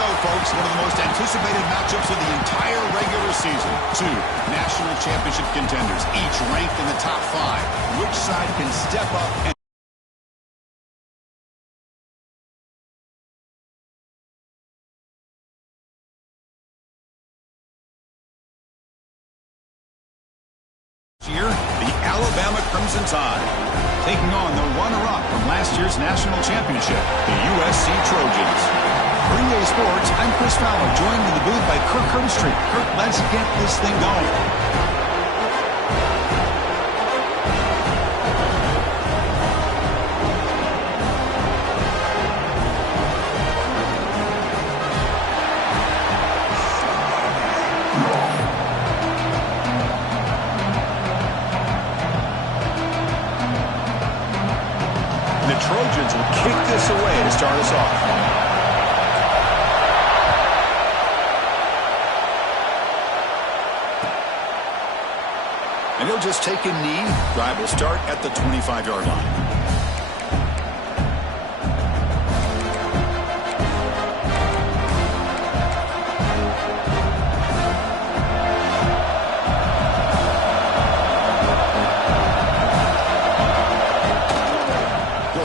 go, folks. One of the most anticipated matchups of the entire regular season. Two national championship contenders, each ranked in the top 5. Which side can step up and year, the Alabama Crimson Tide, taking on the runner-up from last year's national championship, the USC Trojans. For EA Sports, I'm Chris Fowler, joined in the booth by Kirk Herbstreit. Kirk, let's get this thing going. The Trojans will kick this away to start us off. And he'll just take a knee. Drive will start at the 25-yard line.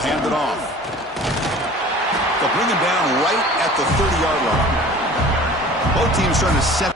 Hand it off. They'll bring him down right at the 30-yard line. Both teams trying to set.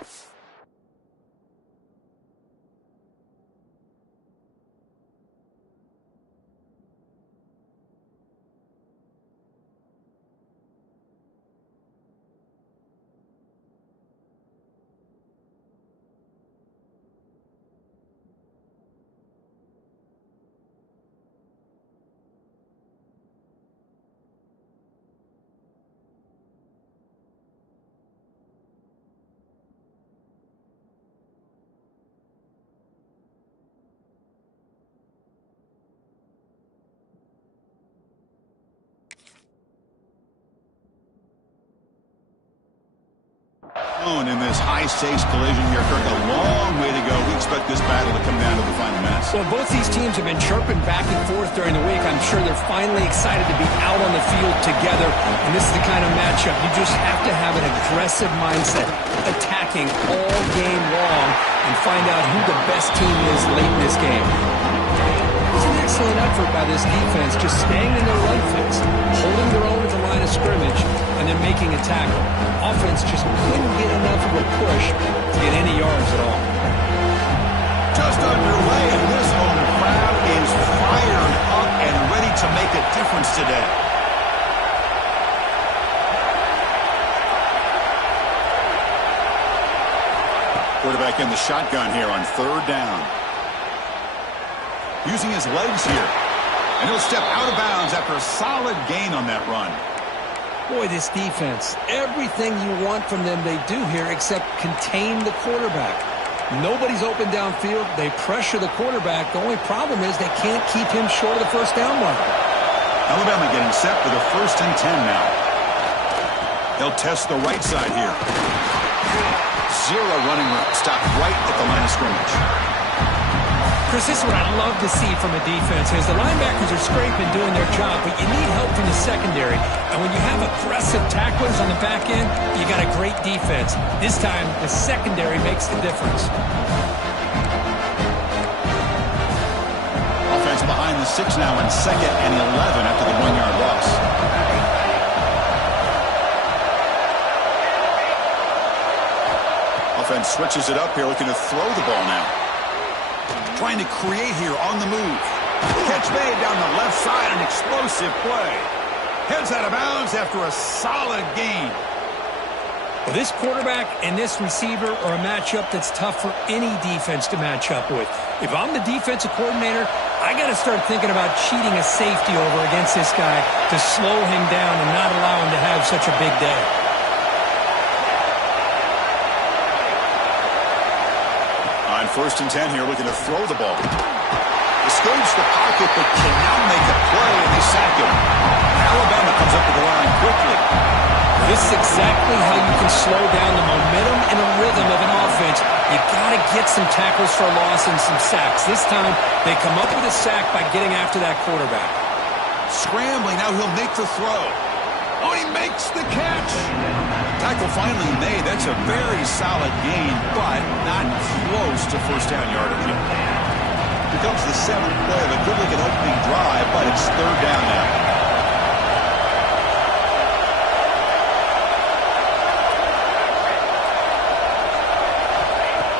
In this high-stakes collision here, Kirk, a long way to go. We expect this battle to come down to the final minutes. Well, both these teams have been chirping back and forth during the week. I'm sure they're finally excited to be out on the field together. And this is the kind of matchup you just have to have an aggressive mindset, attacking all game long, and find out who the best team is late in this game. It's an excellent effort by this defense, just staying in their run fix, holding their own at the line of scrimmage, and then making a tackle. Offense just couldn't get enough of a push to get any yards at all. Just underway, and this home crowd is fired up and ready to make a difference today. Quarterback in the shotgun here on 3rd down. Using his legs here. And he'll step out of bounds after a solid gain on that run. Boy, this defense, everything you want from them they do here except contain the quarterback. Nobody's open downfield. They pressure the quarterback. The only problem is they can't keep him short of the 1st down mark. Alabama getting set for the 1st and 10 now. They'll test the right side here. Zero running room. Stopped right at the line of scrimmage. Chris, this is what I love to see from a defense is the linebackers are scraping, doing their job, but you need help from the secondary. And when you have aggressive tacklers on the back end, you got a great defense. This time, the secondary makes the difference. Offense behind the 6 now in 2nd and 11 after the 1-yard loss. Offense switches it up here, looking to throw the ball now. Trying to create here on the move. Catch made down the left side, an explosive play. Heads out of bounds after a solid gain. Well, this quarterback and this receiver are a matchup that's tough for any defense to match up with. If I'm the defensive coordinator, I got to start thinking about cheating a safety over against this guy to slow him down and not allow him to have such a big day. On 1st and 10 here, looking to throw the ball. Escapes the pocket, but cannot make a play, and they sack him. Alabama comes up to the line quickly. This is exactly how you can slow down the momentum and the rhythm of an offense. You got to get some tackles for a loss and some sacks. This time, they come up with a sack by getting after that quarterback. Scrambling, now he'll make the throw. Oh, he makes the catch. Tackle finally made. That's a very solid gain, but not close to first down yardage yet. Here comes the seventh play of a good-looking opening drive, but it's third down now.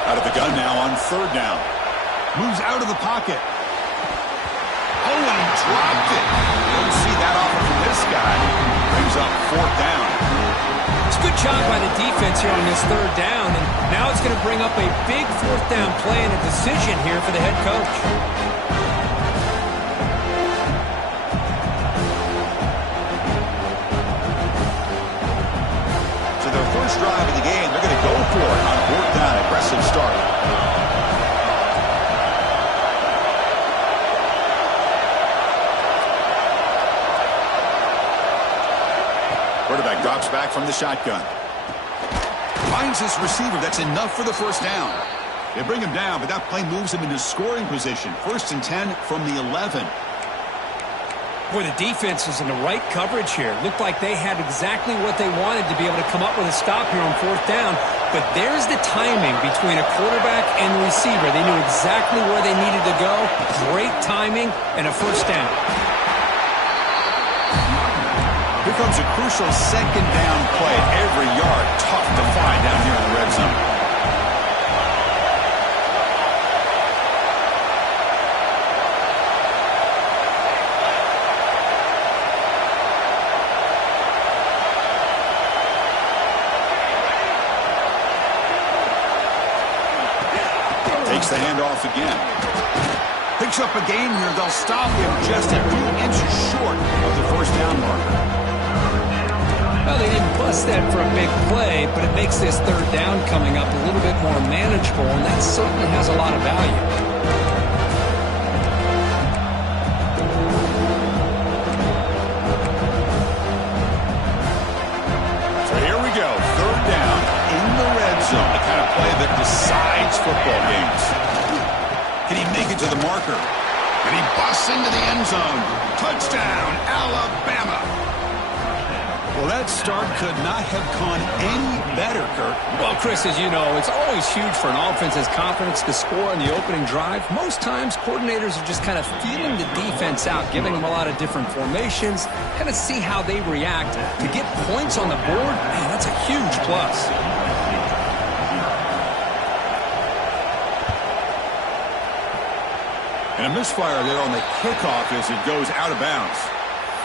Out of the gun now on third down. Moves out of the pocket. Oh, and he dropped it. Don't see that often from this guy. Brings up fourth down. It's a good job by the defense here on this third down, and now it's going to bring up a big fourth down play and a decision here for the head coach. So their first drive of the game, they're going to go for it on fourth down. Aggressive start. Quarterback drops back from the shotgun. Finds his receiver. That's enough for the first down. They bring him down, but that play moves him into scoring position. 1st and 10 from the 11. Boy, the defense is in the right coverage here. Looked like they had exactly what they wanted to be able to come up with a stop here on fourth down. But there's the timing between a quarterback and the receiver. They knew exactly where they needed to go. Great timing and a first down. Here comes a crucial second down play. Every yard tough to find down here in the red zone. Takes the handoff again. Picks up a gain here. They'll stop him just a few inches short of the first down marker. Well, they didn't bust that for a big play, but it makes this third down coming up a little bit more manageable, and that certainly has a lot of value. So here we go, third down in the red zone, the kind of play that decides football games. Can he make it to the marker? And he busts into the end zone. Touchdown, Alabama. Well, that start could not have gone any better, Kirk. Well, Chris, as you know, it's always huge for an offense's confidence to score in the opening drive. Most times, coordinators are just kind of feeling the defense out, giving them a lot of different formations, kind of see how they react. To get points on the board, man, that's a huge plus. And a misfire there on the kickoff as it goes out of bounds.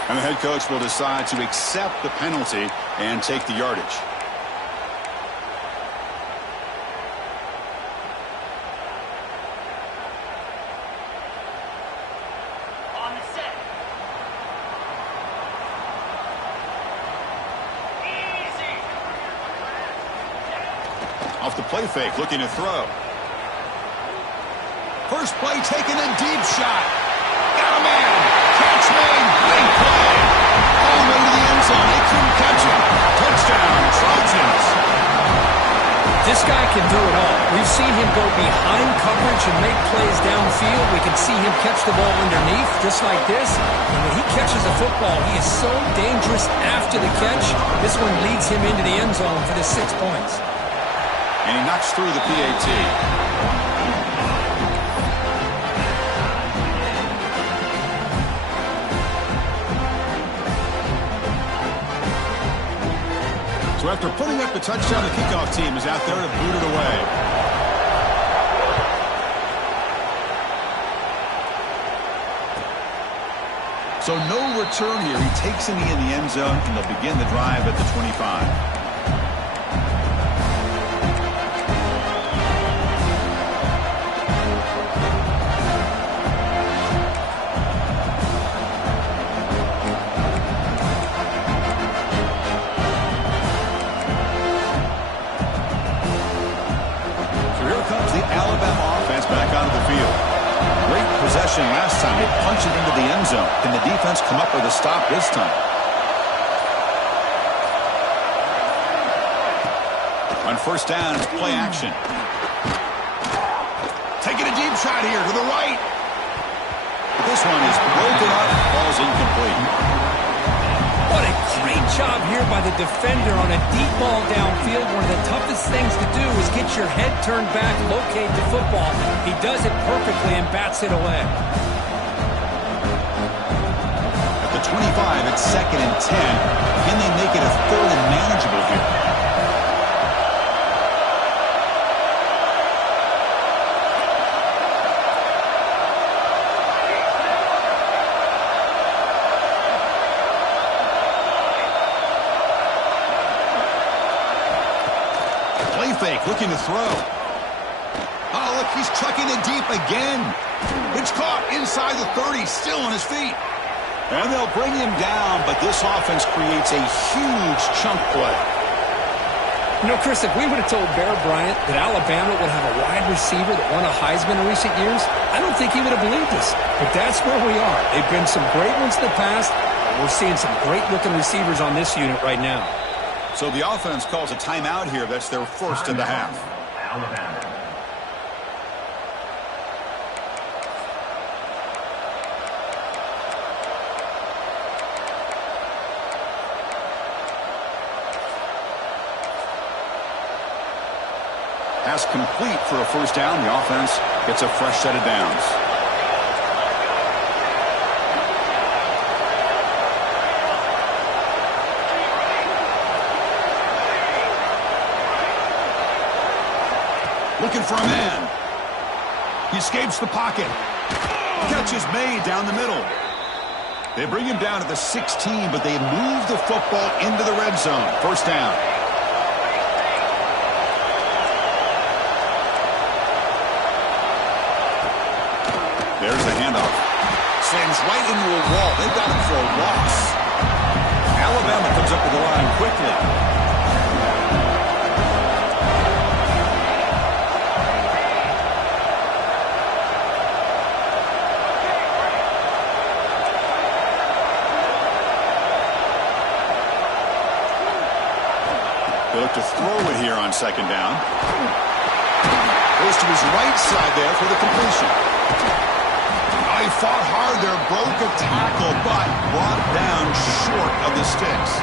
And the head coach will decide to accept the penalty and take the yardage. On the set. Easy. Off the play fake, looking to throw. First play taken, a deep shot. Got a man. Catch made. Great play. All the way to the end zone. They couldn't catch him. Touchdown, Trojans. This guy can do it all. We've seen him go behind coverage and make plays downfield. We can see him catch the ball underneath, just like this. And when he catches a football, he is so dangerous after the catch. This one leads him into the end zone for the 6 points. And he knocks through the PAT. So after putting up the touchdown, the kickoff team is out there to boot it away. So no return here. He takes in the end zone, and they'll begin the drive at the 25. Last time, they punched it into the end zone. Can the defense come up with a stop this time? On first down, it's play action. Taking a deep shot here to the right. This one is broken up, falls incomplete. What a great job here by the defender on a deep ball downfield. One of the toughest things to do is get your head turned back, locate the football. He does it perfectly and bats it away. At the 25, it's 2nd and 10. Can they make it a 3rd and manageable here? Fake, looking to throw. Oh, look, he's trucking it deep again. It's caught inside the 30, still on his feet. And they'll bring him down, but this offense creates a huge chunk play. You know, Chris, if we would have told Bear Bryant that Alabama would have a wide receiver that won a Heisman in recent years, I don't think he would have believed us. But that's where we are. They've been some great ones in the past. We're seeing some great-looking receivers on this unit right now. So the offense calls a timeout here. That's their first of the half. Alabama. Pass complete for a first down. The offense gets a fresh set of downs. Looking for a man. He escapes the pocket. Catch is made down the middle. They bring him down to the 16, but they move the football into the red zone. First down. There's the handoff. Slams right into a wall. They've got him for a loss. Alabama comes up with the line quickly. They look to throw it here on 2nd down. Goes to his right side there for the completion. Oh, he fought hard there, broke a tackle, but brought down short of the sticks.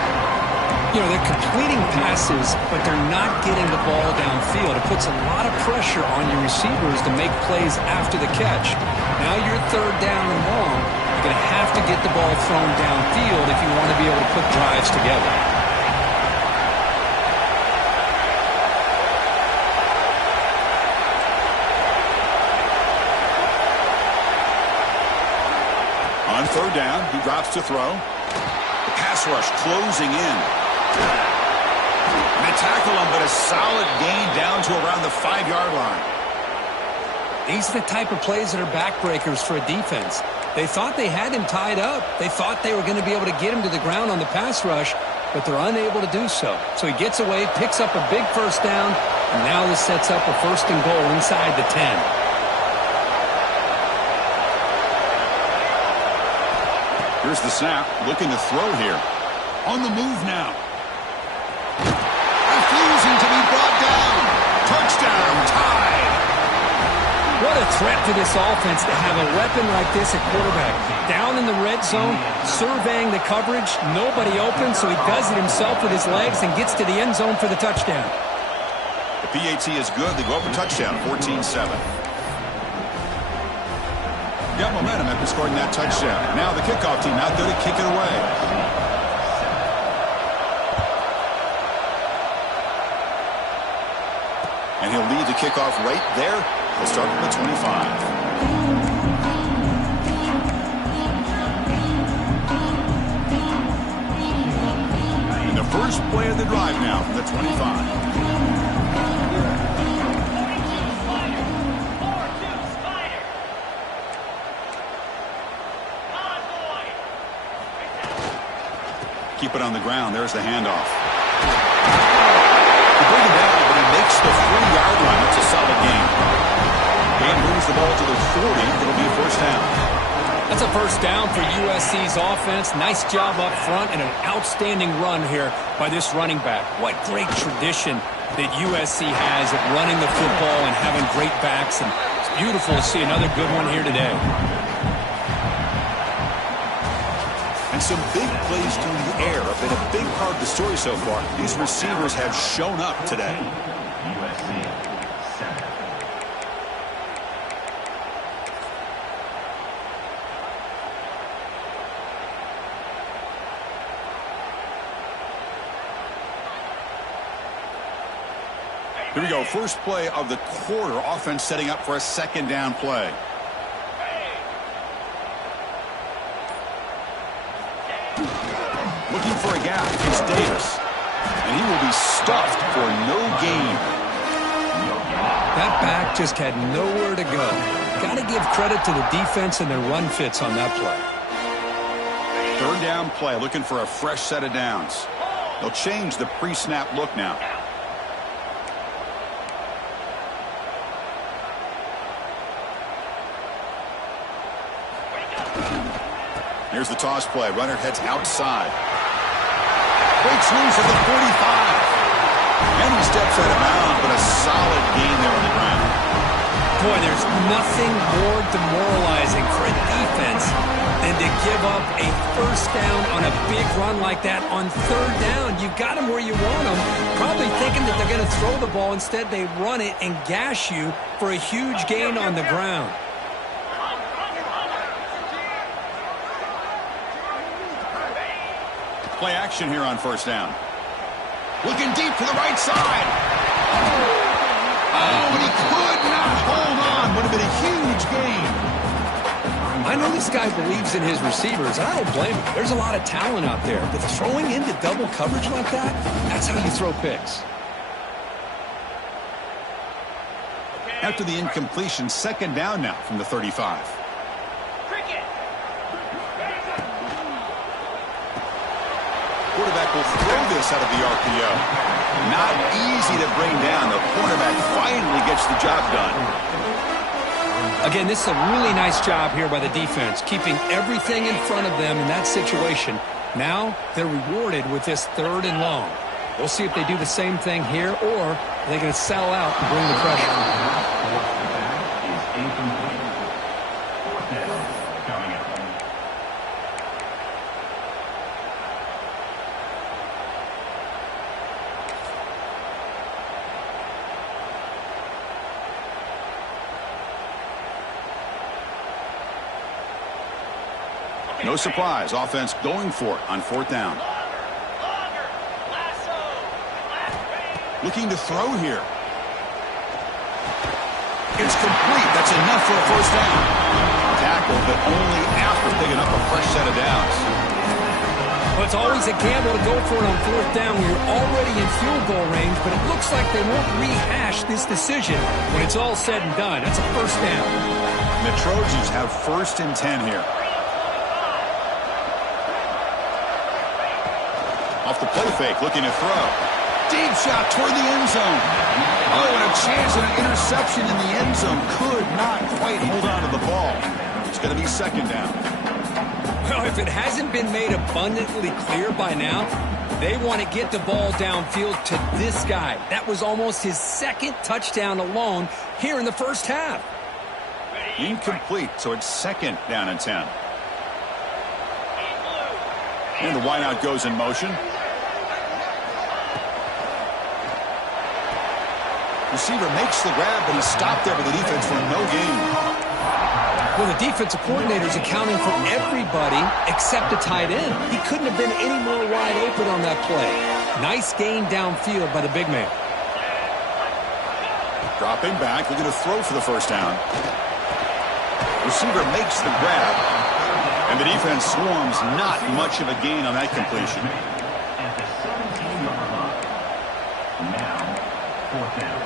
You know, they're completing passes, but they're not getting the ball downfield. It puts a lot of pressure on your receivers to make plays after the catch. Now you're 3rd down and long. You're going to have to get the ball thrown downfield if you want to be able to put drives together. On 3rd down, he drops to throw. The pass rush closing in. They tackle him, but a solid gain down to around the 5-yard line. These are the type of plays that are backbreakers for a defense. They thought they had him tied up. They thought they were going to be able to get him to the ground on the pass rush, but they're unable to do so. So he gets away, picks up a big first down, and now this sets up a 1st and goal inside the 10. Here's the snap, looking to throw here. On the move now. Refusing to be brought down. Touchdown, tied. What a threat to this offense to have a weapon like this at quarterback. Down in the red zone, surveying the coverage, nobody open, so he does it himself with his legs and gets to the end zone for the touchdown. The PAT is good. They go up a touchdown, 14-7. Got momentum after scoring that touchdown. Now the kickoff team out there to kick it away. And he'll lead the kickoff right there. He'll start from the 25. And the first play of the drive now from the 25. Keep it on the ground. There's the handoff. They bring him down, but he makes the 3-yard line. That's a solid gain. And moves the ball to the 40. It'll be a first down. That's a first down for USC's offense. Nice job up front and an outstanding run here by this running back. What great tradition that USC has at running the football and having great backs. And it's beautiful to see another good one here today. And And some big plays through the air have been a big part of the story so far. These receivers have shown up today. USC 7. Here we go. First play of the quarter. Offense setting up for a second down play. Looking for a gap. It's Davis. And he will be stuffed for no gain. That back just had nowhere to go. Got to give credit to the defense and their run fits on that play. Third down play. Looking for a fresh set of downs. They'll change the pre-snap look now. Here's the toss play. Runner heads outside. Breaks loose at the 45. And he steps out of bounds, but a solid gain there on the ground. Boy, there's nothing more demoralizing for a defense than to give up a first down on a big run like that on third down. You got them where you want them, probably thinking that they're going to throw the ball. Instead, they run it and gash you for a huge gain on the ground. Play action here on first down. Looking deep to the right side. Oh, and he could not hold on. Would have been a huge gain. I know this guy believes in his receivers. I don't blame him. There's a lot of talent out there. But throwing into double coverage like that, that's how you throw picks. After the incompletion, second down now from the 35. Quarterback will throw this out of the RPO. Not easy to bring down. The quarterback finally gets the job done. Again, this is a really nice job here by the defense, keeping everything in front of them in that situation. Now they're rewarded with this third and long. We'll see if they do the same thing here, or are they going to sell out and bring the pressure. No surprise, offense going for it on fourth down. Looking to throw here. It's complete. That's enough for a first down. Tackle, but only after picking up a fresh set of downs. Well, it's always a gamble to go for it on fourth down when you're already in field goal range, but it looks like they won't rehash this decision when it's all said and done. That's a first down. The Trojans have first and 10 here. Off the play fake, looking to throw. Deep shot toward the end zone. Oh, and a chance at an interception in the end zone. Could not quite hold on to the ball. It's going to be second down. Well, if it hasn't been made abundantly clear by now, they want to get the ball downfield to this guy. That was almost his second touchdown alone here in the first half. Incomplete, so it's second down and 10. And the wideout goes in motion. Receiver makes the grab, but he's stopped there by the defense for no gain. Well, the defensive coordinator's accounting for everybody except the tight end. He couldn't have been any more wide open on that play. Nice gain downfield by the big man. Dropping back, looking to throw for the first down. Receiver makes the grab, and the defense swarms. Not much of a gain on that completion. At the 17-yard line. Now, fourth down.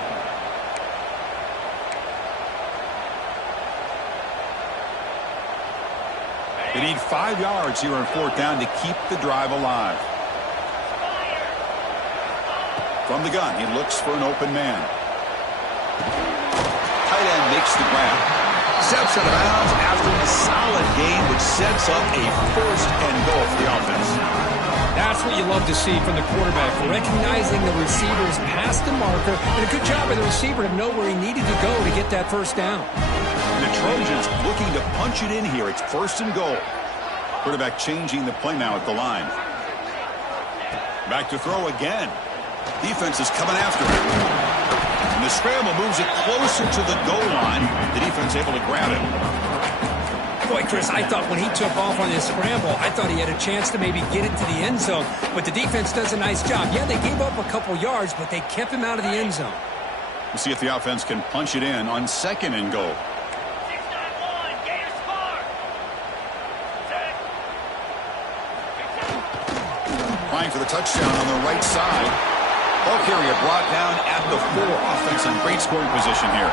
They need 5 yards here on fourth down to keep the drive alive. From the gun, he looks for an open man. Tight end makes the grab. Steps out of bounds after a solid gain, which sets up a first and goal for the offense. That's what you love to see from the quarterback, recognizing the receiver's past the marker, and a good job by the receiver to know where he needed to go to get that first down. The Trojans looking to punch it in here. It's first and goal. Quarterback changing the play now at the line. Back to throw again. Defense is coming after him. And the scramble moves it closer to the goal line. The defense able to grab it. Boy, Chris, I thought when he took off on this scramble, I thought he had a chance to maybe get it to the end zone. But the defense does a nice job. Yeah, they gave up a couple yards, but they kept him out of the end zone. We'll see if the offense can punch it in on 2nd and goal. 6-9-1, Gators score. Set. Trying for the touchdown on the right side. Ball carrier brought down at the 4. Offense in great scoring position here.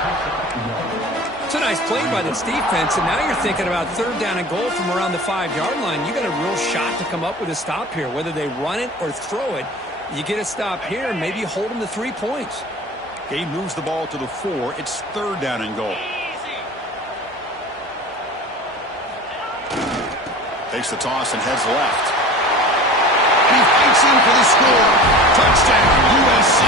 It's a nice play by this defense, and now you're thinking about 3rd down and goal from around the 5-yard line. You got a real shot to come up with a stop here. Whether they run it or throw it, you get a stop here and maybe hold them to 3 points. Gabe moves the ball to the 4. It's 3rd down and goal. Easy. Takes the toss and heads left. He fights in for the score. Touchdown, USC.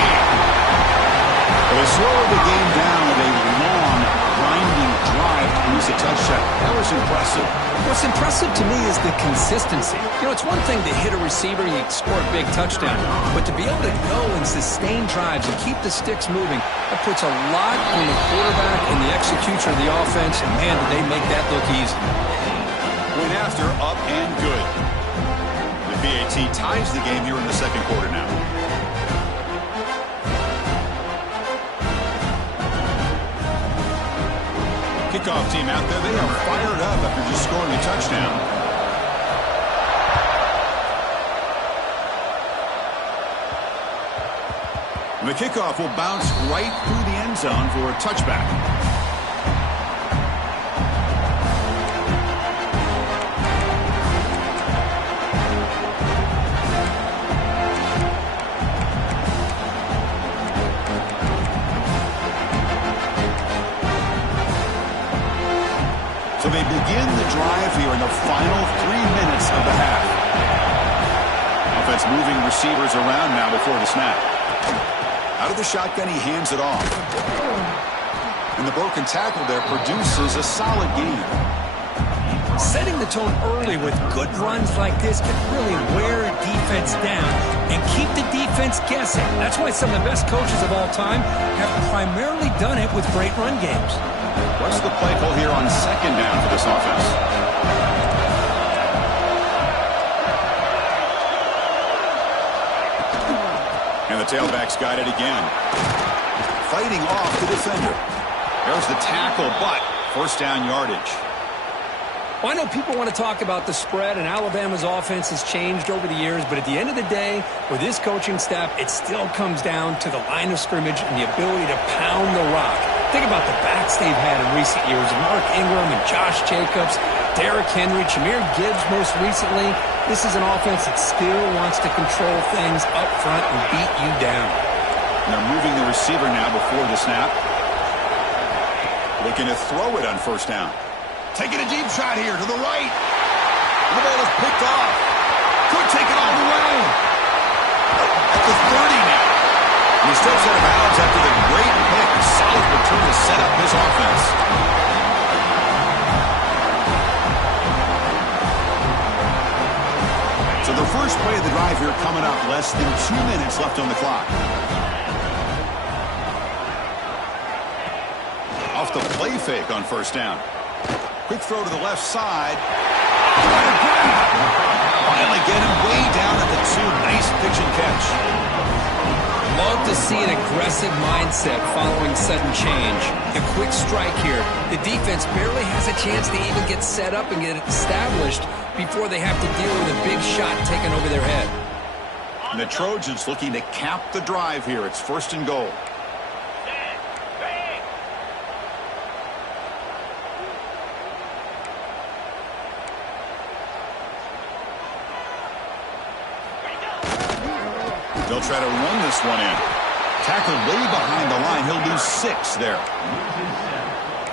They slowed the game down with a long, grinding drive to lose a touchdown. That was impressive. What's impressive to me is the consistency. You know, it's one thing to hit a receiver and you score a big touchdown, but to be able to go and sustain drives and keep the sticks moving, that puts a lot on the quarterback and the execution of the offense, and man, did they make that look easy. Went after, up and good. The BAT ties the game here in the 2nd quarter now. Kickoff team out there. They are fired up after just scoring a touchdown. And the kickoff will bounce right through the end zone for a touchback. So they begin the drive here in the final 3 minutes of the half. Offense moving receivers around now before the snap. Out of the shotgun, he hands it off. And the broken tackle there produces a solid gain. Setting the tone early with good runs like this can really wear a defense down and keep the defense guessing. That's why some of the best coaches of all time have primarily done it with great run games. What's the play call here on 2nd down for this offense? And the tailback's got it again. Fighting off the defender. There's the tackle, but 1st down yardage. Well, I know people want to talk about the spread, and Alabama's offense has changed over the years, but at the end of the day, with this coaching staff, it still comes down to the line of scrimmage and the ability to pound the rock. Think about the backs they've had in recent years, Mark Ingram and Josh Jacobs, Derrick Henry, Jahmyr Gibbs most recently. This is an offense that still wants to control things up front and beat you down. And they're moving the receiver now before the snap. Looking to throw it on 1st down. Taking a deep shot here to the right. The ball is picked off. Could take it all the way. At the 30 now. And he steps out of bounds after the great pick. A solid return to set up his offense. So the first play of the drive here coming up. Less than 2 minutes left on the clock. Off the play fake on 1st down. Quick throw to the left side. Finally get him way down at the 2. Nice pitch and catch. Love to see an aggressive mindset following sudden change. The quick strike here. The defense barely has a chance to even get set up and get established before they have to deal with a big shot taken over their head. And the Trojans looking to cap the drive here. It's 1st and goal. They'll try to run this one in. Tackled way behind the line. He'll lose 6 there.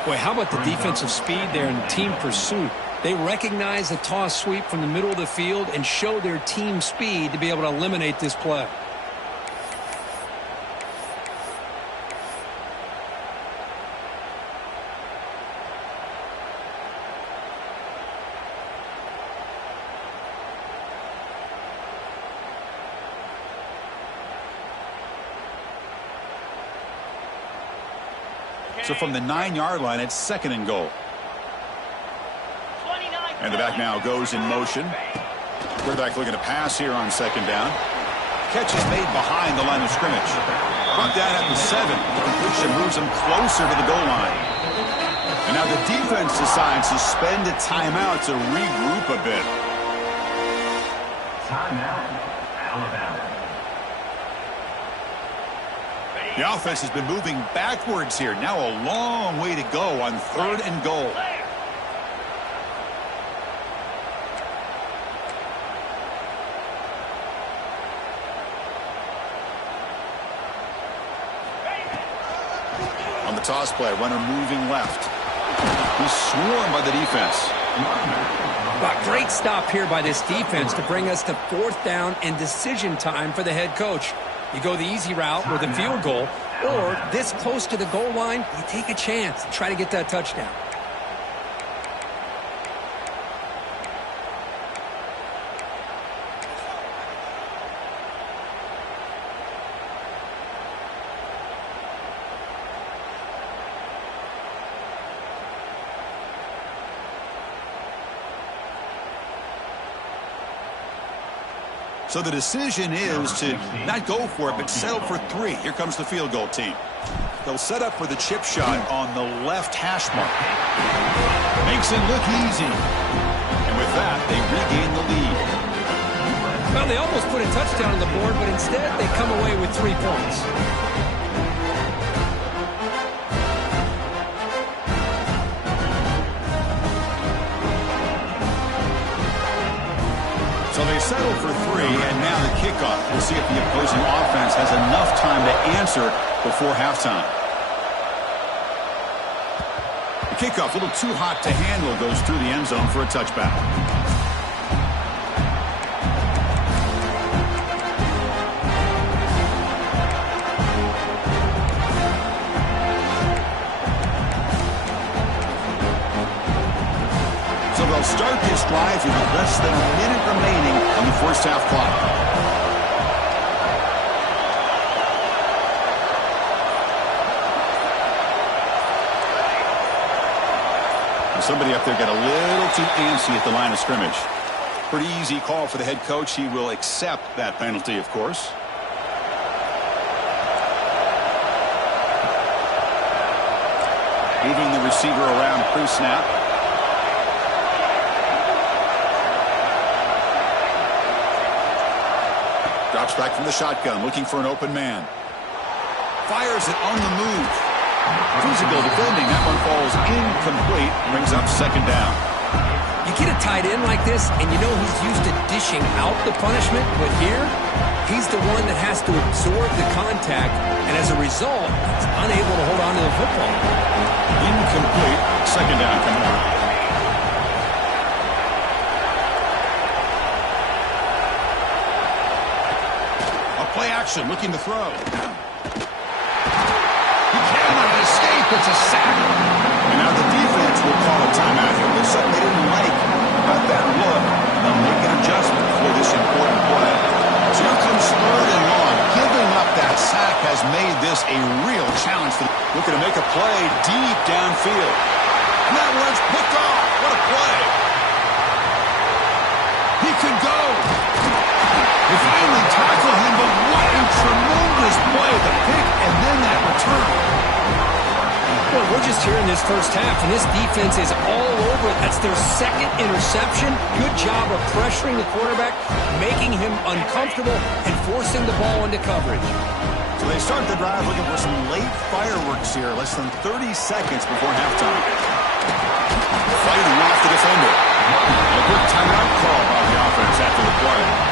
Boy, how about the defensive speed there and team pursuit? They recognize the toss sweep from the middle of the field and show their team speed to be able to eliminate this play. So from the 9-yard line, it's 2nd and goal. And the back now goes in motion. Quarterback looking to pass here on 2nd down. Catch is made behind the line of scrimmage. Brought down at the 7. The completion moves him closer to the goal line. And now the defense decides to spend a timeout to regroup a bit. Timeout, Alabama. The offense has been moving backwards here. Now a long way to go on 3rd and goal. On the toss play, runner moving left. He's swarmed by the defense. But great stop here by this defense to bring us to 4th down and decision time for the head coach. You go the easy route with a field goal, or this close to the goal line, you take a chance and try to get that touchdown. So the decision is to not go for it, but settle for 3. Here comes the field goal team. They'll set up for the chip shot on the left hash mark. Makes it look easy. And with that, they regain the lead. Well, they almost put a touchdown on the board, but instead they come away with 3 points. So they settle for 3, and now the kickoff. We'll see if the opposing offense has enough time to answer before halftime. The kickoff, a little too hot to handle, goes through the end zone for a touchback. So they'll start this drive with less than a minute remaining on the first half clock. And somebody up there got a little too antsy at the line of scrimmage. Pretty easy call for the head coach. He will accept that penalty, of course. Moving the receiver around pre-snap. Drops back from the shotgun, looking for an open man. Fires it on the move. Physical defending. That one falls incomplete. Brings up 2nd down. You get a tight end like this, and you know he's used to dishing out the punishment, but here, he's the one that has to absorb the contact, and as a result, he's unable to hold on to the football. Incomplete. 2nd down coming up. Play action, looking to throw. He cannot escape. It's a sack. And now the defense will call a timeout here. There's something they didn't like about that look. They'll make an adjustment for this important play. So here comes 3rd and long. Giving up that sack has made this a real challenge for them. Looking to make a play deep downfield. And that one's picked off. What a play. He could go. They finally tackle him, but what a tremendous play. The pick and then that return. Well, we're just here in this first half, and this defense is all over it. That's their 2nd interception. Good job of pressuring the quarterback, making him uncomfortable, and forcing the ball into coverage. So they start the drive looking for some late fireworks here, less than 30 seconds before halftime. Fighting off the defender. A quick timeout call by the offense after the play.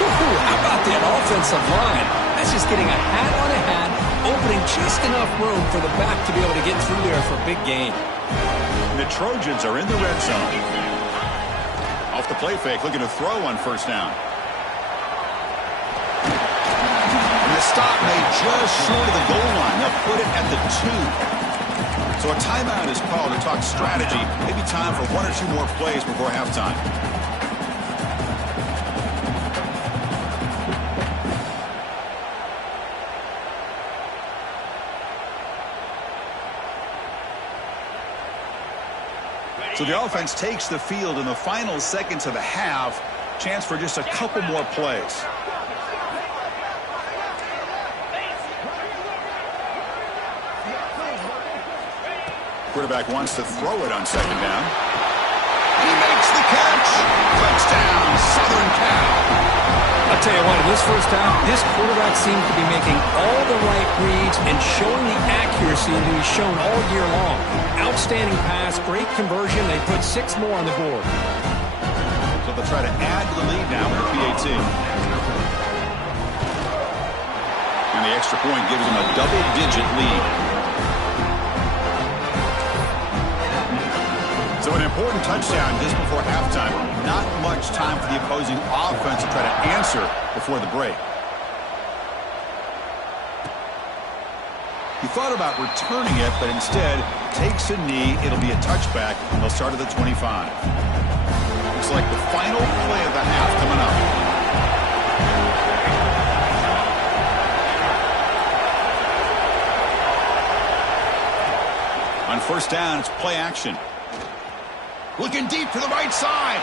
How about that offensive line? That's just getting a hat on a hat, opening just enough room for the back to be able to get through there for a big gain. The Trojans are in the red zone. Off the play fake, looking to throw on 1st down. And the stop made just short of the goal line. They'll put it at the 2. So a timeout is called to talk strategy. Maybe time for 1 or 2 more plays before halftime. So the offense takes the field in the final seconds of the half. Chance for just a couple more plays. Quarterback wants to throw it on second down. He makes the catch. Touchdown, Southern Cal. I'll tell you what, in this first down, this quarterback seems to be making all the right reads and showing the accuracy that he's shown all year long. Outstanding pass, great conversion. They put 6 more on the board. So they'll try to add to the lead now with a PAT. And the extra point gives them a double-digit lead. So an important touchdown just before halftime. Not much time for the opposing offense to try to answer before the break. He thought about returning it, but instead takes a knee. It'll be a touchback, and they'll start at the 25. Looks like the final play of the half coming up. On first down, it's play action. Looking deep to the right side.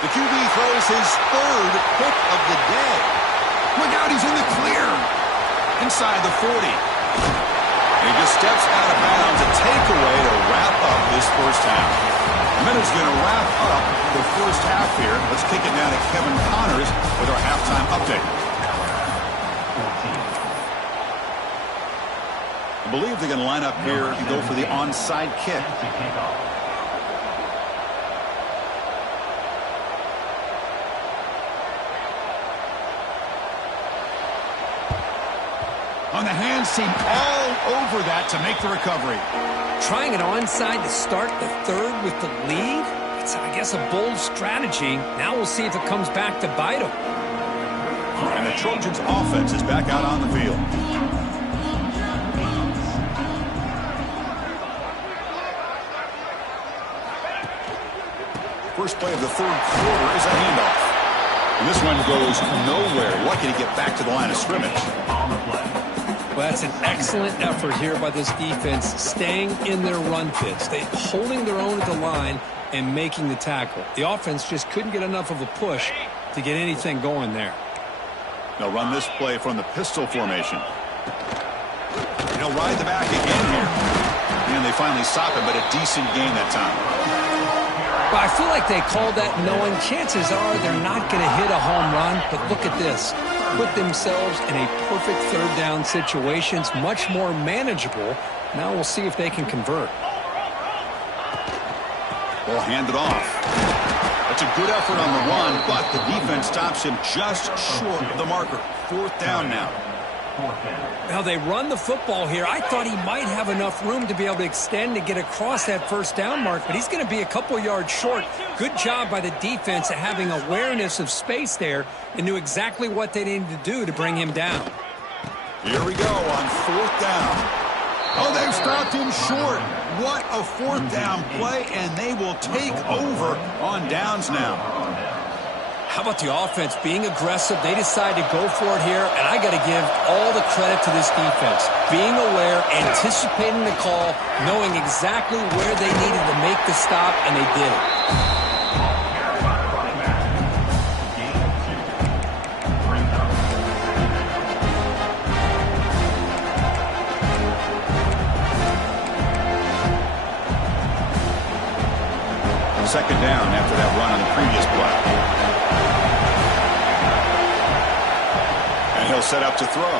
The QB throws his third pick of the day. Look out, he's in the clear. Inside the 40. And he just steps out of bounds. A takeaway to wrap up this first half. A minute's going to wrap up the first half here. Let's kick it down to Kevin Connors with our halftime update. I believe they're going to line up here and go for the onside kick. On the hands team all over that to make the recovery. Trying it onside to start the third with the lead? It's, I guess, a bold strategy. Now we'll see if it comes back to bite them. And the Trojans' offense is back out on the field. First play of the third quarter is a handoff. And this one goes nowhere. Lucky to get back to the line of scrimmage. Well, that's an excellent effort here by this defense, staying in their run fits. They holding their own at the line and making the tackle. The offense just couldn't get enough of a push to get anything going there. They'll run this play from the pistol formation. He'll ride the back again here. And they finally stop it, but a decent gain that time. But I feel like they called that knowing chances are they're not going to hit a home run. But look at this. Put themselves in a perfect third down situation. It's much more manageable. Now we'll see if they can convert. Ball handed off. That's a good effort on the run, but the defense stops him just short of the marker. Fourth down now. Now they run the football here. I thought he might have enough room to be able to extend to get across that first down mark, but he's going to be a couple yards short. Good job by the defense at having awareness of space there and knew exactly what they needed to do to bring him down. Here we go on fourth down. Oh, they've stopped him short. What a fourth down play, and they will take over on downs now. How about the offense being aggressive? They decide to go for it here, and I got to give all the credit to this defense. Being aware, anticipating the call, knowing exactly where they needed to make the stop, and they did it. Second down after that run on the previous play. And he'll set up to throw.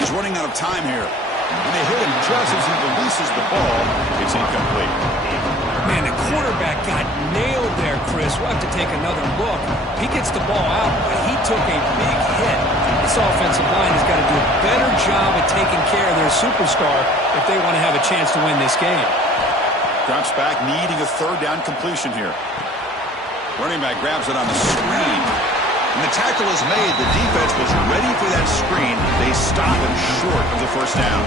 He's running out of time here. And they hit him just as he releases the ball. It's incomplete. Man, the quarterback got nailed there, Chris. We'll have to take another look. He gets the ball out, but he took a big hit. This offensive line has got to do a better job at taking care of their superstar if they want to have a chance to win this game. Drops back, needing a third down completion here. Running back grabs it on the screen. And the tackle is made. The defense was ready for that screen. They stop him short of the first down.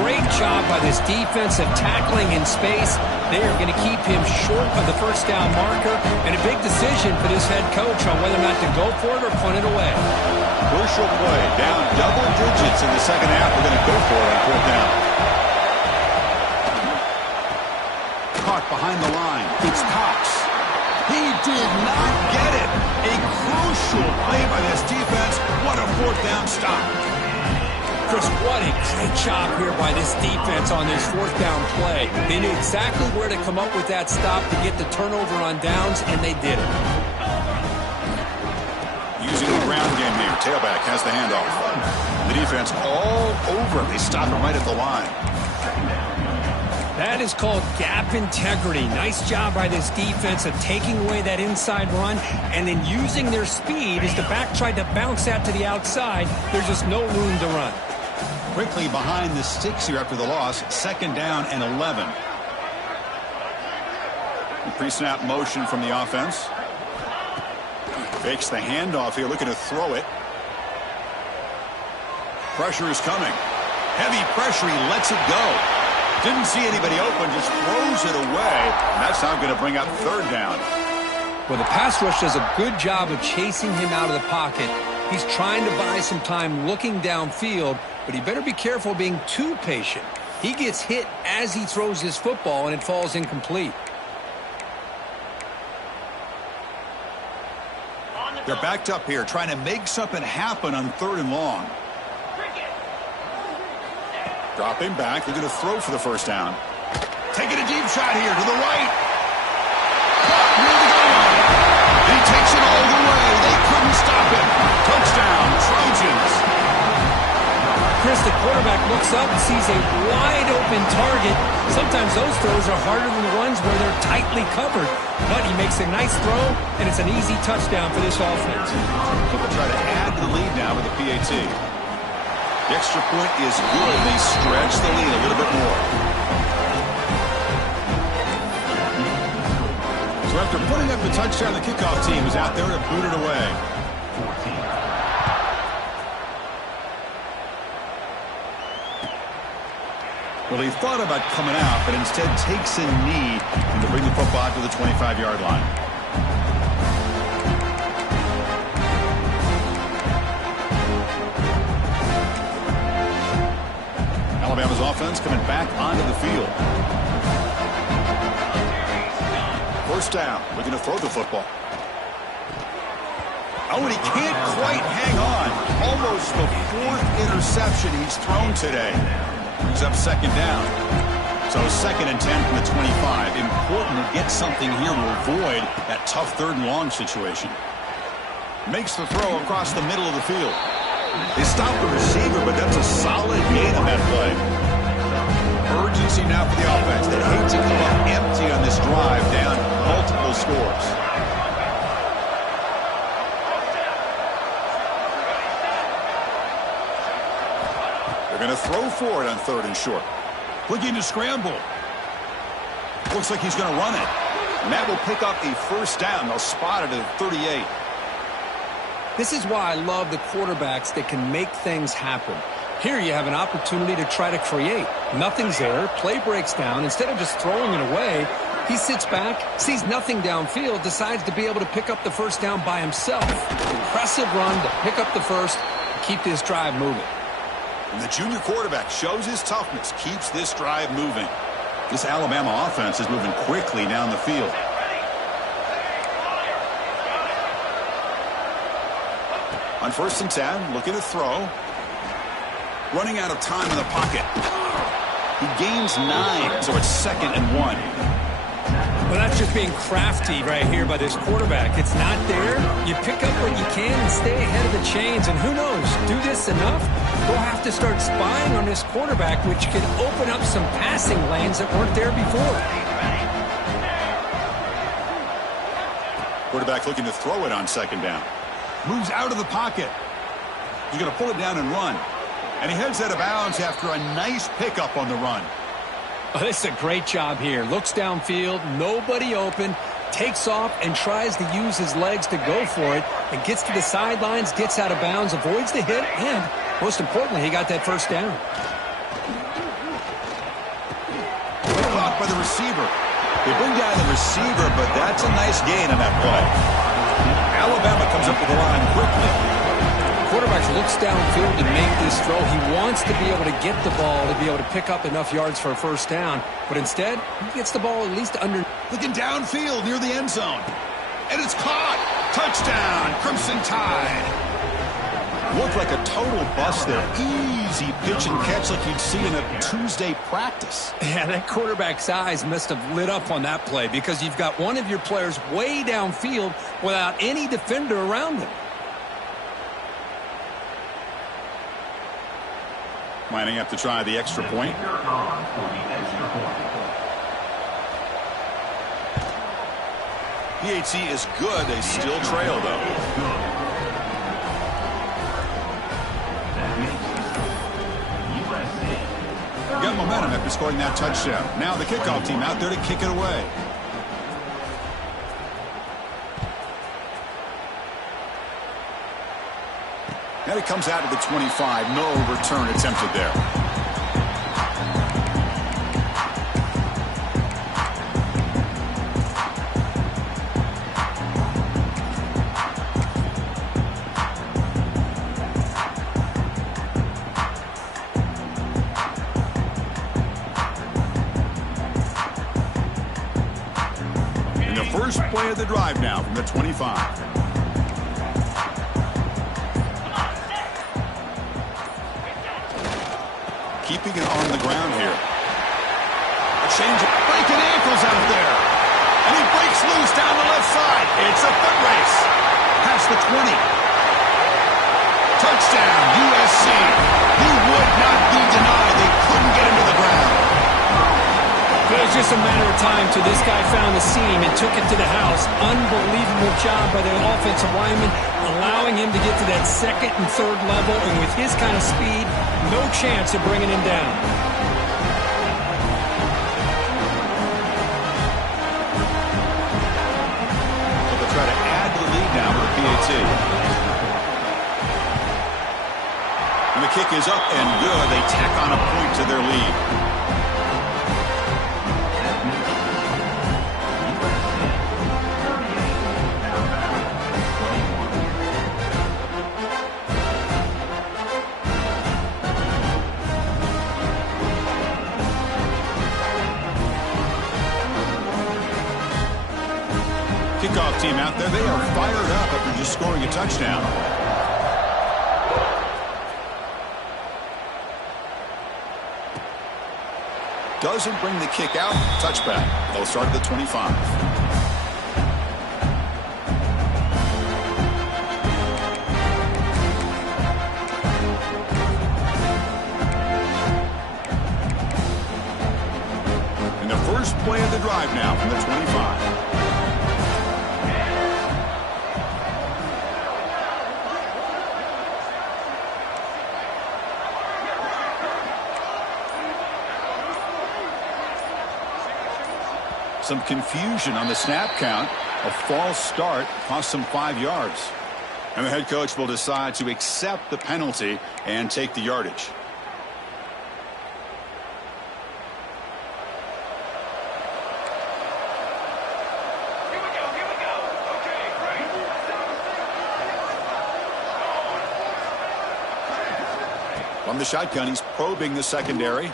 Great job by this defense of tackling in space. They are going to keep him short of the first down marker. And a big decision for this head coach on whether or not to go for it or punt it away. Crucial play. Down double digits in the second half. We're going to go for it on fourth down. behind the line. It's Cox. He did not get it. A crucial play by this defense. What a fourth down stop. Chris, what a great job here by this defense on this fourth down play. They knew exactly where to come up with that stop to get the turnover on downs, and they did it. Using the ground game here. Tailback has the handoff. The defense all over him. They stop him right at the line. That is called gap integrity. Nice job by this defense of taking away that inside run and then using their speed as the back tried to bounce that to the outside. There's just no room to run. Quickly behind the sticks here after the loss. 2nd down and 11. Pre-snap motion from the offense. Fakes the handoff here, looking to throw it. Pressure is coming. Heavy pressure, he lets it go. Didn't see anybody open, just throws it away. And that's now going to bring up 3rd down. Well, the pass rush does a good job of chasing him out of the pocket. He's trying to buy some time looking downfield, but he better be careful being too patient. He gets hit as he throws his football, and it falls incomplete. They're backed up here, trying to make something happen on 3rd and long. Dropping back, they're going to throw for the 1st down. Taking a deep shot here to the right. Near the goal line. He takes it all the way. They couldn't stop him. Touchdown, Trojans. Chris, the quarterback looks up and sees a wide open target. Sometimes those throws are harder than the ones where they're tightly covered. But he makes a nice throw, and it's an easy touchdown for this offense. So they'll try to add to the lead now with the PAT. The extra point is good. They stretch the lead a little bit more. So after putting up the touchdown, the kickoff team is out there to boot it away. 14. Well, he thought about coming out, but instead takes a knee and to bring the football to the 25-yard line. Alabama's offense coming back onto the field. 1st down. Looking to throw the football. Oh, and he can't quite hang on. Almost the 4th interception he's thrown today. Brings up 2nd down. So 2nd and 10 from the 25. Important to get something here to avoid that tough 3rd and long situation. Makes the throw across the middle of the field. They stop the receiver, but that's a solid gain on that play. Urgency now for the offense. They hate to come up empty on this drive, down multiple scores. They're going to throw for it on 3rd and short. Looking to scramble. Looks like he's going to run it. And that will pick up a 1st down. They'll spot it at 38. This is why I love the quarterbacks that can make things happen. Here you have an opportunity to try to create. Nothing's there. Play breaks down. Instead of just throwing it away, he sits back, sees nothing downfield, decides to be able to pick up the 1st down by himself. Impressive run to pick up the 1st, keep this drive moving. And the junior quarterback shows his toughness, keeps this drive moving. This Alabama offense is moving quickly down the field. On 1st and 10, looking to throw. Running out of time in the pocket. He gains 9, so it's 2nd and 1. Well, that's just being crafty right here by this quarterback. It's not there. You pick up what you can and stay ahead of the chains. And who knows, do this enough, we'll have to start spying on this quarterback, which can open up some passing lanes that weren't there before. Quarterback looking to throw it on 2nd down. Moves out of the pocket. He's going to pull it down and run. And he heads out of bounds after a nice pickup on the run. Oh, this is a great job here. Looks downfield, nobody open, takes off and tries to use his legs to go for it, and gets to the sidelines, gets out of bounds, avoids the hit, and most importantly, he got that 1st down. Caught by the receiver. They bring down the receiver, but that's a nice gain on that play. Alabama comes up with the line quickly. quarterback looks downfield to make this throw. He wants to be able to get the ball to be able to pick up enough yards for a first down. But instead, he gets the ball at least under. Looking downfield near the end zone. And it's caught. Touchdown, Crimson Tide. Looked like a total bust there. Easy pitch and catch like you'd see in a Tuesday practice. Yeah, that quarterback's eyes must have lit up on that play because you've got one of your players way downfield without any defender around him. Lining up to try the extra point. PAT is good. They still trail, though. Got momentum after scoring that touchdown. Now the kickoff team out there to kick it away. And it comes out to the 25. No return attempted there. First play of the drive now from the 25. Keeping it on the ground here. A change of breaking ankles out there. And he breaks loose down the left side. It's a foot race. Past the 20. Touchdown, USC. He would not be denied. They couldn't get him to the ground. It was just a matter of time till this guy found the seam and took it to the house. Unbelievable job by the offensive lineman, allowing him to get to that second and third level. And with his kind of speed, no chance of bringing him down. So they'll try to add to the lead now for the PAT. And the kick is up and good. They tack on a point to their lead. Kickoff team out there. They are fired up after just scoring a touchdown. Doesn't bring the kick out. Touchback. They'll start at the 25. And the first play of the drive now from the 25. Some confusion on the snap count. A false start cost them 5 yards. And the head coach will decide to accept the penalty and take the yardage. From the shotgun, he's probing the secondary.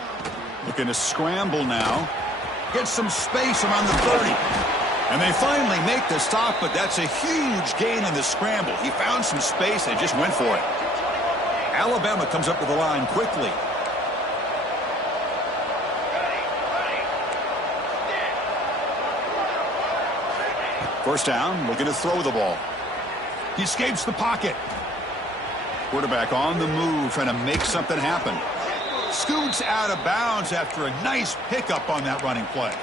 Looking to scramble now. Gets some space around the 30. And they finally make the stop, but that's a huge gain in the scramble. He found some space and just went for it. Alabama comes up to the line quickly. First down, looking to throw the ball. He escapes the pocket. Quarterback on the move, trying to make something happen. Scoots out of bounds after a nice pickup on that running play.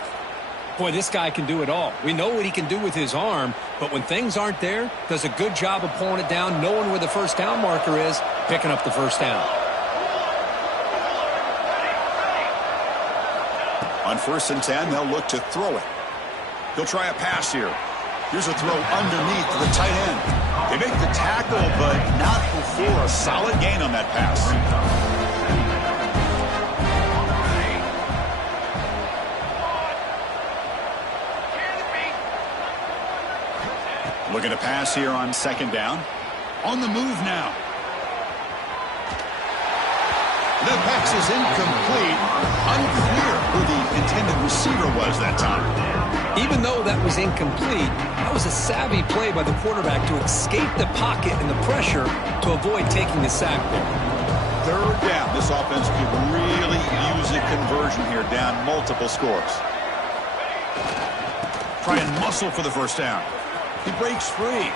Boy, this guy can do it all. We know what he can do with his arm, but when things aren't there, does a good job of pulling it down, knowing where the first down marker is, picking up the first down. On 1st and 10, they'll look to throw it. He'll try a pass here. Here's a throw underneath to the tight end. They make the tackle, but not before a solid gain on that pass. Looking to pass here on 2nd down. On the move now. The pass is incomplete. Unclear who the intended receiver was that time. Even though that was incomplete, that was a savvy play by the quarterback to escape the pocket and the pressure to avoid taking the sack there. Third down. This offense could really use a conversion here, down multiple scores. Try and muscle for the first down. He breaks free.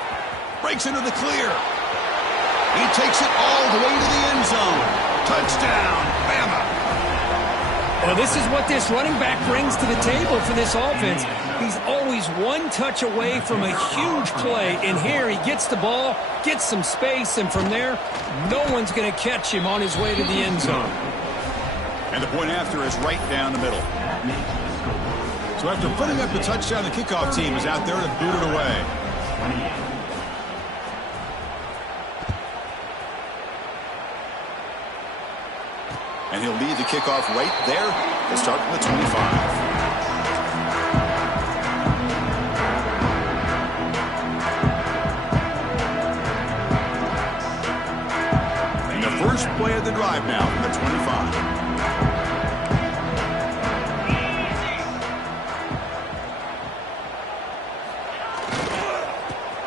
Breaks into the clear. He takes it all the way to the end zone. Touchdown, Bama. Well, this is what this running back brings to the table for this offense. He's always one touch away from a huge play. And here he gets the ball, gets some space, and from there, no one's going to catch him on his way to the end zone. And the point after is right down the middle. So after putting up the touchdown, the kickoff team is out there to boot it away. And he'll lead the kickoff right there. He'll start from the 25. And the first play of the drive now from the 25.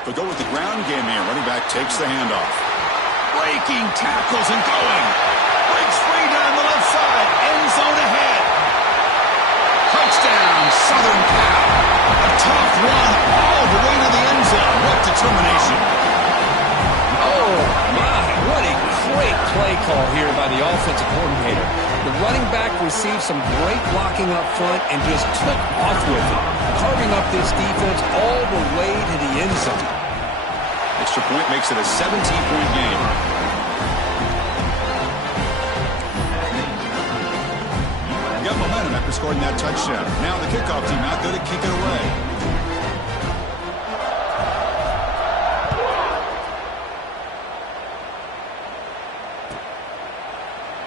They'll go with the ground game here. Running back takes the handoff. Breaking tackles and going. Breaks free down the left side. End zone ahead. Touchdown, Southern Cal. A tough run all the way to the end zone. What determination. Oh, my. What a great play call here by the offensive coordinator. The running back received some great blocking up front and just took off with it, carving up this defense all the way to the end zone. Extra point makes it a 17-point game. Got momentum after scoring that touchdown. Now the kickoff team out there to kick it away.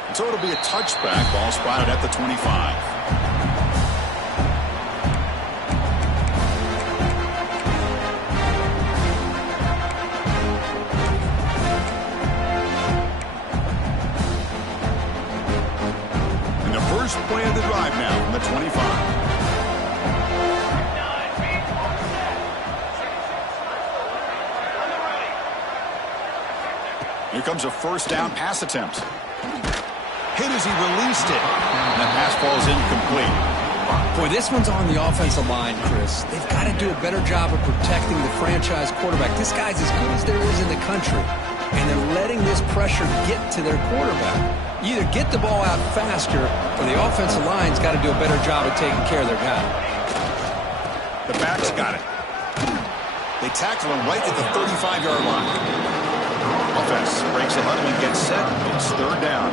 And so it'll be a touchback. Ball spotted at the 25. Play of the drive now from the 25. Here comes a first down pass attempt. Hit as he released it. And that pass ball is incomplete. Boy, this one's on the offensive line, Chris. They've got to do a better job of protecting the franchise quarterback. This guy's as good as there is in the country. And they're letting this pressure get to their quarterback. You either get the ball out faster, or the offensive line's got to do a better job of taking care of their guy. The back's got it. They tackle him right at the 35-yard line. Offense breaks a huddle and gets set. It's third down.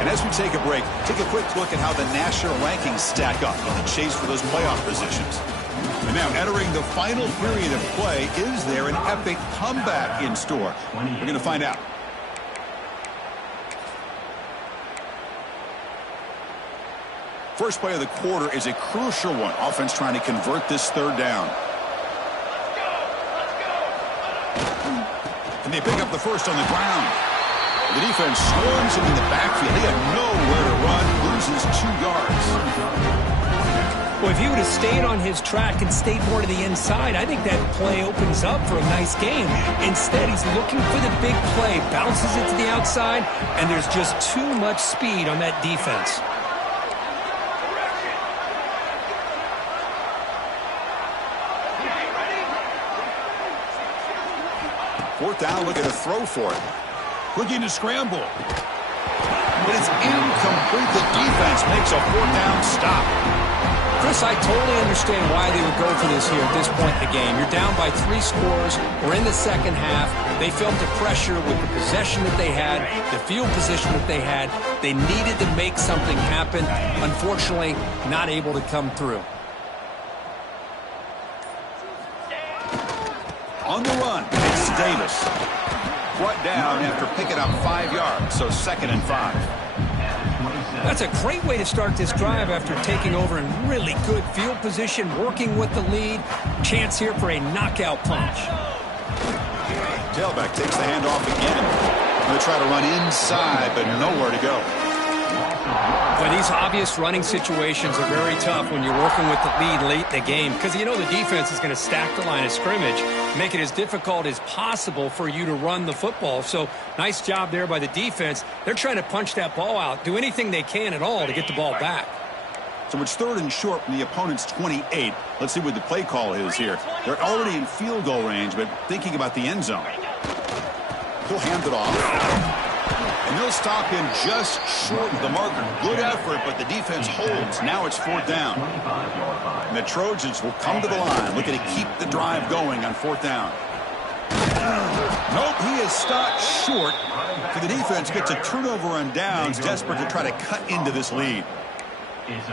And as we take a break, take a quick look at how the national rankings stack up in the chase for those playoff positions. And now entering the final period of play, is there an epic comeback in store? We're going to find out. First play of the quarter is a crucial one. Offense trying to convert this third down. And they pick up the first on the ground. The defense swarms him in the backfield. They have nowhere to run, loses 2 yards. Well, if he would have stayed on his track and stayed more to the inside, I think that play opens up for a nice game. Instead, he's looking for the big play, bounces it to the outside, and there's just too much speed on that defense. Fourth down, look at a throw for it. Looking to scramble. But it's incomplete. The defense makes a fourth down stop. Chris, I totally understand why they would go for this here at this point in the game. You're down by 3 scores. We're in the second half. They felt the pressure with the possession that they had, the field position that they had. They needed to make something happen. Unfortunately, not able to come through. On the run, it's Davis. Brought down after picking up 5 yards, so 2nd and 5. That's a great way to start this drive after taking over in really good field position, working with the lead. Chance here for a knockout punch. Tailback takes the handoff again. Going to try to run inside, but nowhere to go. Well, these obvious running situations are very tough when you're working with the lead late in the game because you know the defense is going to stack the line of scrimmage, make it as difficult as possible for you to run the football. So nice job there by the defense. They're trying to punch that ball out, do anything they can at all to get the ball back. So it's 3rd and short from the opponent's 28. Let's see what the play call is here. They're already in field goal range, but thinking about the end zone. He'll hand it off. And they'll stop him just short of the marker. Good effort, but the defense holds. Now it's 4th down. And the Trojans will come to the line, looking to keep the drive going on 4th down. Nope, he is stopped short. So the defense gets a turnover on downs, desperate to try to cut into this lead.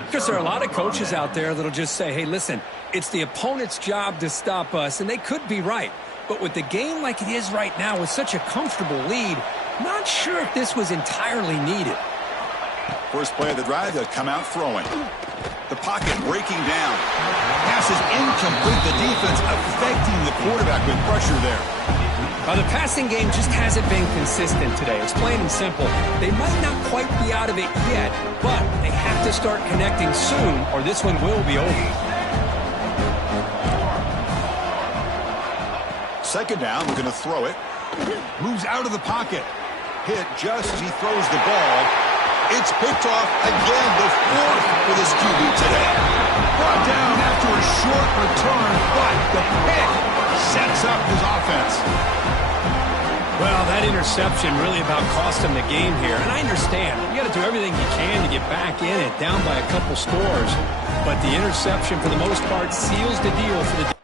Because there are a lot of coaches out there that'll just say, hey, listen, it's the opponent's job to stop us, and they could be right. But with the game like it is right now, with such a comfortable lead, not sure if this was entirely needed. First play of the drive, they'll come out throwing. The pocket breaking down. Pass is incomplete. The defense affecting the quarterback with pressure there. The passing game just hasn't been consistent today. It's plain and simple. They might not quite be out of it yet, but they have to start connecting soon or this one will be over. 2nd down, we're going to throw it. Moves out of the pocket. Hit just as he throws the ball. It's picked off again, the 4th for this QB today. Brought down after a short return, but the pick sets up his offense. Well, that interception really about cost him the game here. And I understand. You got to do everything you can to get back in it, down by a couple scores. But the interception, for the most part, seals the deal for the